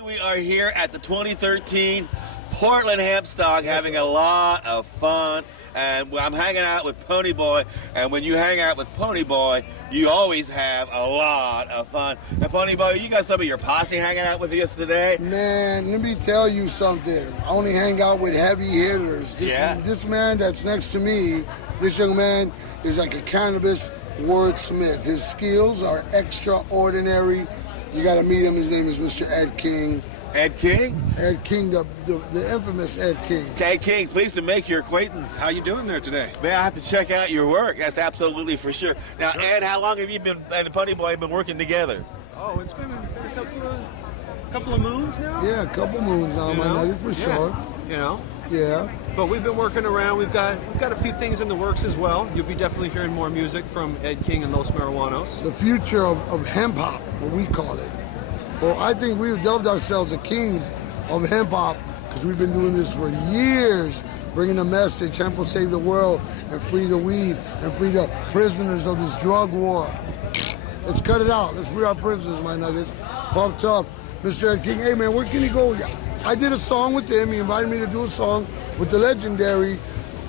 We are here at the 2013 Portland Hempstalk having a lot of fun, and I'm hanging out with Pony Boy, and when you hang out with Pony Boy, you always have a lot of fun. And Pony Boy, you got some of your posse hanging out with us today? Man, let me tell you something. I only hang out with heavy hitters. This man that's next to me, this young man is like a cannabis wordsmith. His skills are extraordinary. You got to meet him. His name is Mr. Ed King. Ed King? Ed King, the infamous Ed King. Ed King, pleased to make your acquaintance. How you doing there today? Man, I have to check out your work. That's absolutely for sure. Now, sure. Ed, how long have you and Pony Boy been working together? Oh, it's been a couple of moons now. Yeah, a couple moons now, my nugget, for sure. You know. Yeah. But we've been working around. We've got a few things in the works as well. You'll be definitely hearing more music from Ed King and Los Marijuanos. The future of hemp hop, what we call it. Well, I think we've dubbed ourselves the kings of hemp hop because we've been doing this for years, bringing a message: hemp will save the world and free the weed and free the prisoners of this drug war. Let's cut it out. Let's free our prisoners, my nuggets. Pumped up, Mr. Ed King. Hey man, where can he go? I did a song with him. He invited me to do a song with the legendary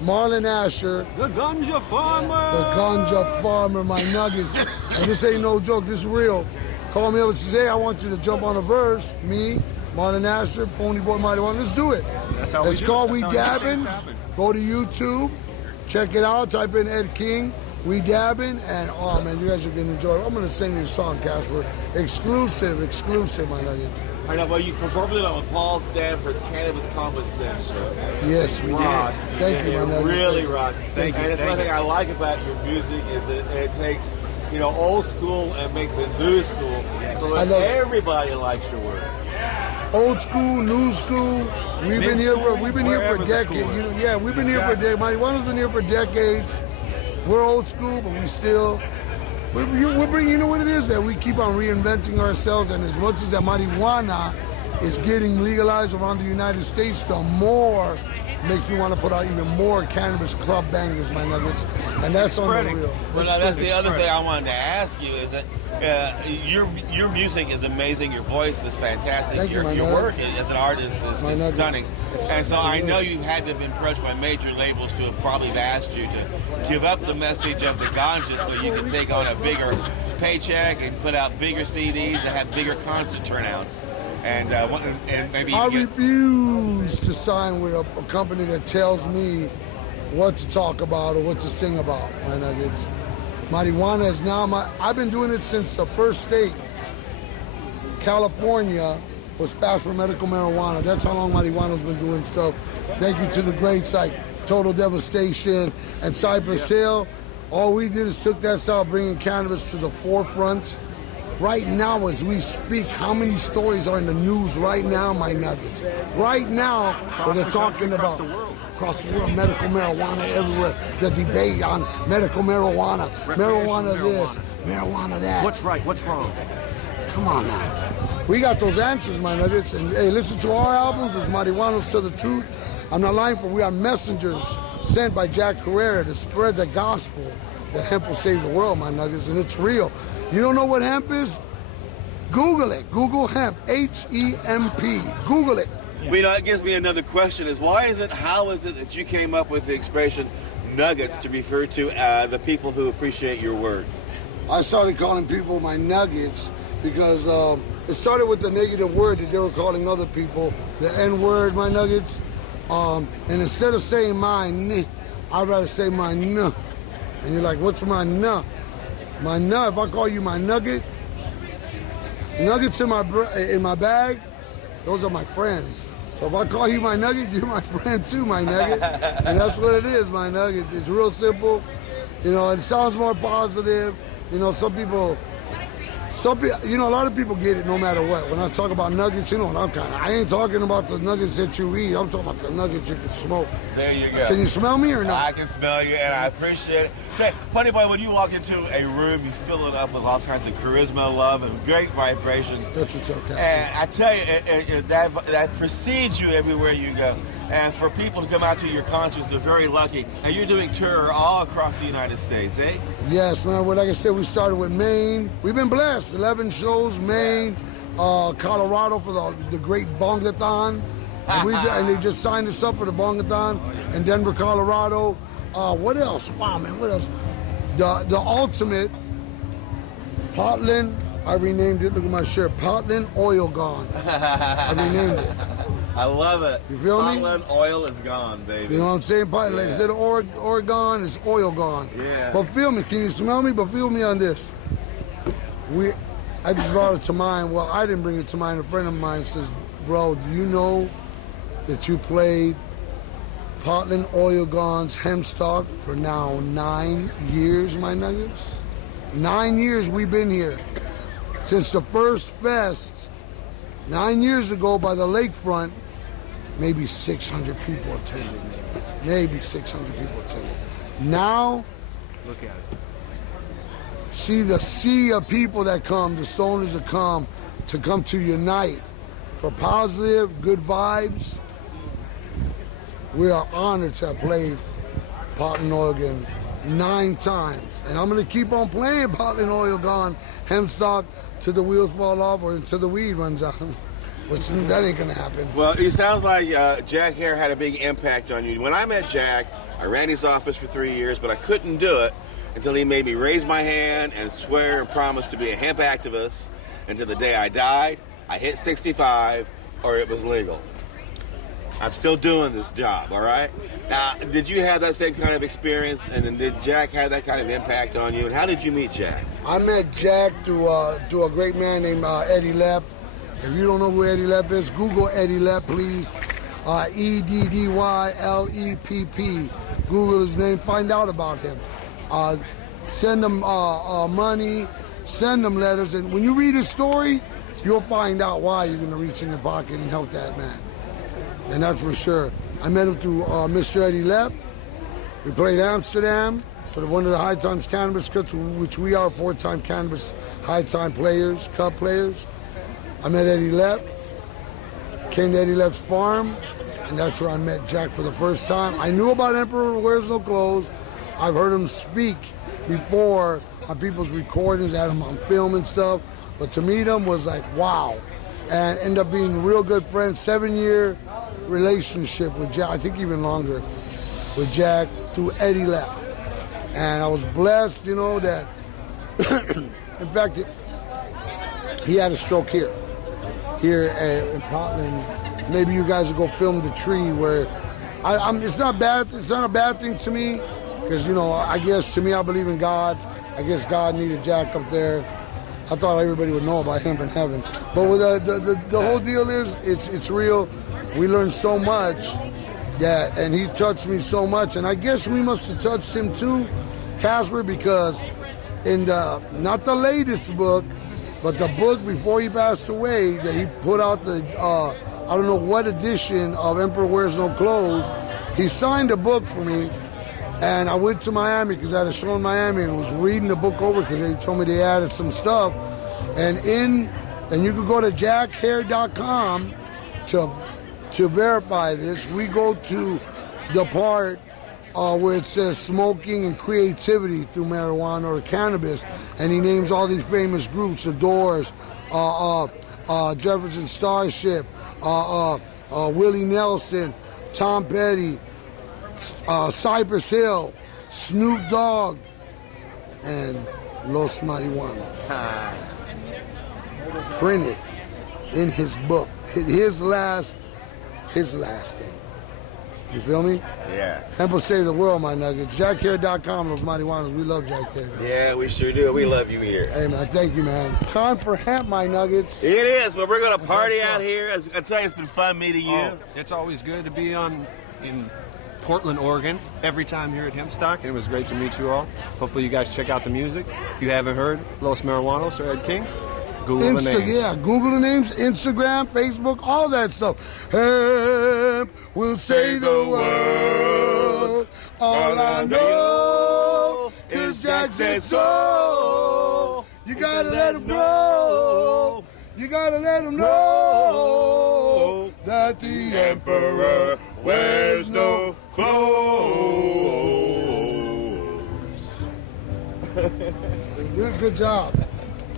Marlon Asher. The Ganja Farmer! The Ganja Farmer, my nuggets. And this ain't no joke, this is real. Call me up and say, hey, I want you to jump on a verse. Me, Marlon Asher, Pony Boy, Marijuanos, let's do it. That's how it's we called do it. We Dabbin'. Go to YouTube, check it out, type in Ed King, We Dabbin', and oh man, you guys are gonna enjoy it. I'm gonna sing you a song, Casper. Exclusive, my nuggets. I know, well, you performed it on Paul Stanford's Cannabis Common Sense show. Yes, we did. Thank you, my nuggets. Really rock. Thank you. And it's one thing I like about your music is that it takes, old school and makes it new school. So everybody likes your work. Old school, new school. We've been here for decades. We've been here for decades. Marijuana's been here for decades. We're old school, but we're bringing. You know what it is that we keep on reinventing ourselves. And as much as that marijuana is getting legalized around the United States, the more makes me want to put out even more cannabis club bangers, my nuggets. And that's on the real. Well, now, that's the other thing I wanted to ask you is that your music is amazing. Your voice is fantastic. Thank your work as an artist is just stunning. And so I know you've had to have been approached by major labels to have probably asked you to give up the message of the ganja so you can take on a bigger paycheck and put out bigger CDs and have bigger concert turnouts. And maybe I refuse to sign with a company that tells me what to talk about or what to sing about, my nuggets. Marijuana is now I've been doing it since the first state, California, was passed for medical marijuana. That's how long Marijuana's been doing stuff. Thank you to the greats like Total Devastation and Cypress Hill. All we did is took that style, bringing cannabis to the forefront. Right now, as we speak, how many stories are in the news right now, my nuggets? Right now, where they're talking about across the world, medical marijuana everywhere. The debate on medical marijuana, marijuana this, marijuana that. What's right? What's wrong? Come on now. We got those answers, my nuggets. And hey, listen to our albums. It's Marijuanos to the Truth. I'm not lying, for we are messengers sent by Jack Carrera to spread the gospel that hemp will save the world, my nuggets, and it's real. You don't know what hemp is? Google it. Google hemp, H-E-M-P. Google it. That gives me another question: how is it that you came up with the expression nuggets to refer to the people who appreciate your work? I started calling people my nuggets because it started with the negative word that they were calling other people, the N-word, my nuggets. And instead of saying my n, I'd rather say my n. And you're like, what's my n? My nut, if I call you my nugget, nuggets in my bag, those are my friends. So if I call you my nugget, you're my friend too, my nugget. And that's what it is, my nugget. It's real simple. It sounds more positive. Some people, a lot of people get it no matter what. When I talk about nuggets, I ain't talking about the nuggets that you eat. I'm talking about the nuggets you can smoke. There you go. Can you smell me or not? I can smell you, and I appreciate it. Okay, Pony Boy, when you walk into a room, you fill it up with all kinds of charisma, love, and great vibrations. That's what's okay. And I tell you, that precedes you everywhere you go. And for people to come out to your concerts, they're very lucky. And you're doing tour all across the United States, eh? Yes, man. Well, like I said, we started with Maine. We've been blessed. 11 shows, Maine, Colorado for the great Bongathon. And they just signed us up for the Bongathon in Denver, Colorado. What else? Wow, man, what else? The ultimate Portland, I renamed it. Look at my shirt. Portland Oil Gone. I renamed it. I love it. You feel me? Portland oil is gone, baby. You know what I'm saying? Portland, instead of Oregon, it's oil gone. Yeah. But feel me. Can you smell me? But feel me on this. I just brought it to mind. Well, I didn't bring it to mind. A friend of mine says, bro, do you know that you played Portland Oil Gone's Hempstalk for now 9 years, my nuggets? 9 years we've been here. Since the first fest 9 years ago by the lakefront, maybe 600 people attended, maybe 600 people attended. Now, Look at it. see the sea of people that come, the stoners that come to unite for positive, good vibes. We are honored to have played Portland Oregon 9 times. And I'm going to keep on playing Portland Oil Gone, Hempstalk, till the wheels fall off or until the weed runs out. Which that ain't going to happen. Well, it sounds like Jack Hare had a big impact on you. When I met Jack, I ran his office for 3 years, but I couldn't do it until he made me raise my hand and swear and promise to be a hemp activist until the day I died, I hit 65, or it was legal. I'm still doing this job, all right? Now, did you have that same kind of experience, and then did Jack have that kind of impact on you, and how did you meet Jack? I met Jack through a great man named Eddie Lepp. If you don't know who Eddie Lepp is, Google Eddie Lepp, please. EDDYLEPP. Google his name, find out about him. Send him money, send him letters, and when you read his story, you'll find out why you're going to reach in your pocket and help that man. And that's for sure. I met him through Mr. Eddie Lepp. We played Amsterdam for one of the High Times Cannabis Cups, which we are 4-time Cannabis High Time players, Cup players. I met Eddie Lepp, came to Eddie Lepp's farm, and that's where I met Jack for the first time. I knew about Emperor Wears No Clothes. I've heard him speak before on people's recordings, had him on film and stuff, but to meet him was like, wow. And end up being real good friends, 7-year relationship with Jack, I think even longer, with Jack through Eddie Lepp. And I was blessed, you know, that, in fact, he had a stroke here in Portland. Maybe you guys will go film the tree where, it's not bad. It's not a bad thing to me, because, you know, I guess to me, I believe in God. I guess God needed Jack up there. I thought everybody would know about him in heaven. But with the whole deal is, it's real. We learned so much and he touched me so much. And I guess we must have touched him too, Casper, because in not the latest book, but the book before he passed away, that he put out the, I don't know what edition of Emperor Wears No Clothes, he signed a book for me. And I went to Miami because I had a show in Miami and was reading the book over because they told me they added some stuff. And you can go to jackhare.com to verify this. We go to the part where it says smoking and creativity through marijuana or cannabis, and he names all these famous groups: The Doors, Jefferson Starship, Willie Nelson, Tom Petty, Cypress Hill, Snoop Dogg, and Los Marijuanos. Printed in his book, his last thing. You feel me? Yeah. Hemp will save the world, my nuggets. JackHare.com, Los Marijuanos. We love Jack Hare. Yeah, we sure do. We love you here. Hey, man, thank you, man. Time for hemp, my nuggets. It is, but we're going to party out here. I tell you, it's been fun meeting you. Oh, it's always good to be in Portland, Oregon, every time here at Hempstalk, and it was great to meet you all. Hopefully you guys check out the music. If you haven't heard Los Marijuanos or Ed King, Google the names. Yeah, Google the names, Instagram, Facebook, all that stuff. Hemp will save the world. All I know is Jack said so. You gotta let him grow. You gotta let him know that the Emperor wears no clothes. Good job.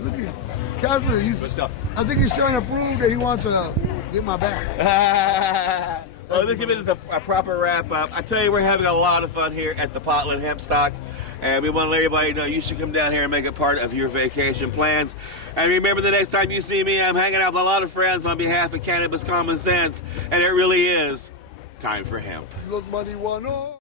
Look at Casper. Good stuff. I think he's trying to prove that he wants to get my back. Well, let's give this a proper wrap up. I tell you, we're having a lot of fun here at the Portland Hempstalk, and we want to let everybody know you should come down here and make it part of your vacation plans. And remember, the next time you see me, I'm hanging out with a lot of friends on behalf of Cannabis Common Sense, and it really is time for hemp. Los marihuanos.